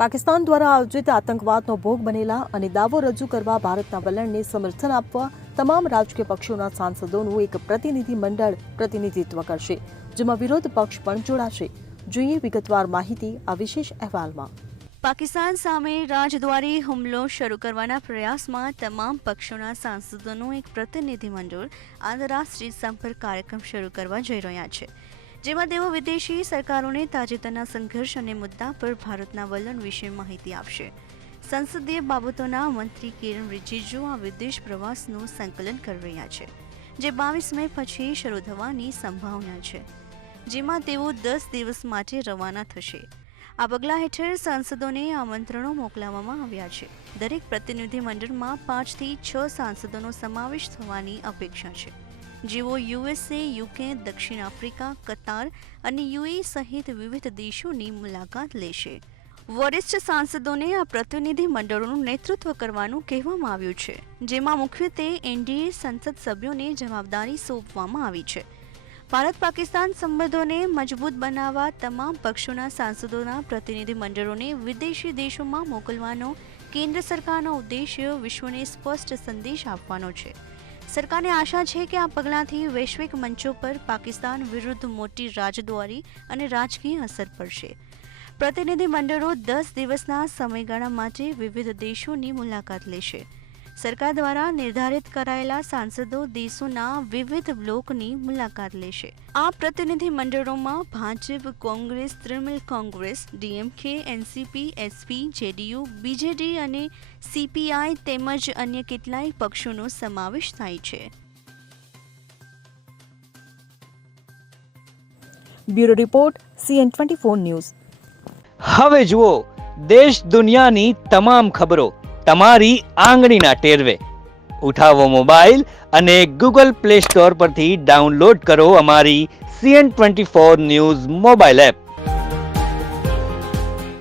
પાકિસ્તાન દ્વારા આયોજિત આતંકવાદનો ભોગ બનેલા અને દાવો રજૂ કરવા ભારતના વલણને સમર્થન આપવા તમામ રાજકીય પક્ષોના સાંસદોનું એક પ્રતિનિધિ મંડળ પ્રતિનિધિત્વ કરશે, જેમાં વિરોધ પક્ષ પણ જોડાશે. જોઈએ વિગતવાર માહિતી આ વિશેષ અહેવાલમાં. પાકિસ્તાન સામે રાજદ્વારી હુમલો શરૂ કરવાના પ્રયાસમાં તમામ પક્ષોના સાંસદોનું એક પ્રતિનિધિ મંડળ આંતરરાષ્ટ્રીય સંપર્ક કાર્યક્રમ શરૂ કરવા જઈ રહ્યા છે, જેમાં તેઓ વિદેશી સરકારોને તાજેતરના સંઘર્ષ અને મુદ્દા પર ભારતના વલણ વિશે માહિતી આપશે. સંસદીય બાબતોના મંત્રી કિરણ રિજિજુ આ વિદેશ પ્રવાસનું સંકલન કરી રહ્યા છે, જે 22 મે પછી શરૂ થવાની સંભાવના છે, જેમાં તેઓ 10 દિવસ માટે રવાના થશે. આ પગલાં હેઠળ સાંસદોને આમંત્રણો મોકલવામાં આવ્યા છે. દરેક પ્રતિનિધિ મંડળમાં 5 થી 6 સાંસદોનો સમાવેશ થવાની અપેક્ષા છે, જેઓ યુએસએ, યુકે, દક્ષિણ આફ્રિકા, કતાર અને યુએઈ સહિત વિવિધ દેશોની મુલાકાત લેશે. વરિષ્ઠ સાંસદોને આ પ્રતિનિધિ મંડળોનું નેતૃત્વ કરવાનું કહેવામાં આવ્યું છે, જેમાં મુખ્યત્વે એનડીએ સંસદ સભ્યોને જવાબદારી સોંપવામાં આવી છે. ભારત પાકિસ્તાન સંબંધોને મજબૂત બનાવવા તમામ પક્ષોના સાંસદોના પ્રતિનિધિ મંડળોને વિદેશી દેશોમાં મોકલવાનો કેન્દ્ર સરકારનો ઉદ્દેશ્ય વિશ્વને સ્પષ્ટ સંદેશ આપવાનો છે. સરકારને આશા છે કે આ પગલાંથી વૈશ્વિક મંચો પર પાકિસ્તાન વિરુદ્ધ મોટી રાજદ્વારી અને રાજકીય અસર પડશે. પ્રતિનિધિ મંડળો 10 દિવસના સમયગાળા માટે વિવિધ દેશોની મુલાકાત લેશે. સરકાર દ્વારા નિર્ધારિત કરાયેલા સાંસદો દેશોના વિવિધ બ્લોકની મુલાકાત લેશે. આ પ્રતિનિધિ મંડળોમાં Bhajpa, Congress, Trinamool Congress, DMK, NCP, SP, JDU, BJD અને સીપીઆઈ તેમજ અન્ય કેટલાય પક્ષોનો સમાવેશ થાય છે. Bureau report CN24 news. હવે જુઓ દેશ દુનિયાની તમામ ખબરો તમારી આંગળીના ટેરવે. ઉઠાવો મોબાઈલ અને ગૂગલ પ્લે સ્ટોર પરથી ડાઉનલોડ કરો અમારી CN24 ન્યૂઝ મોબાઈલ એપ.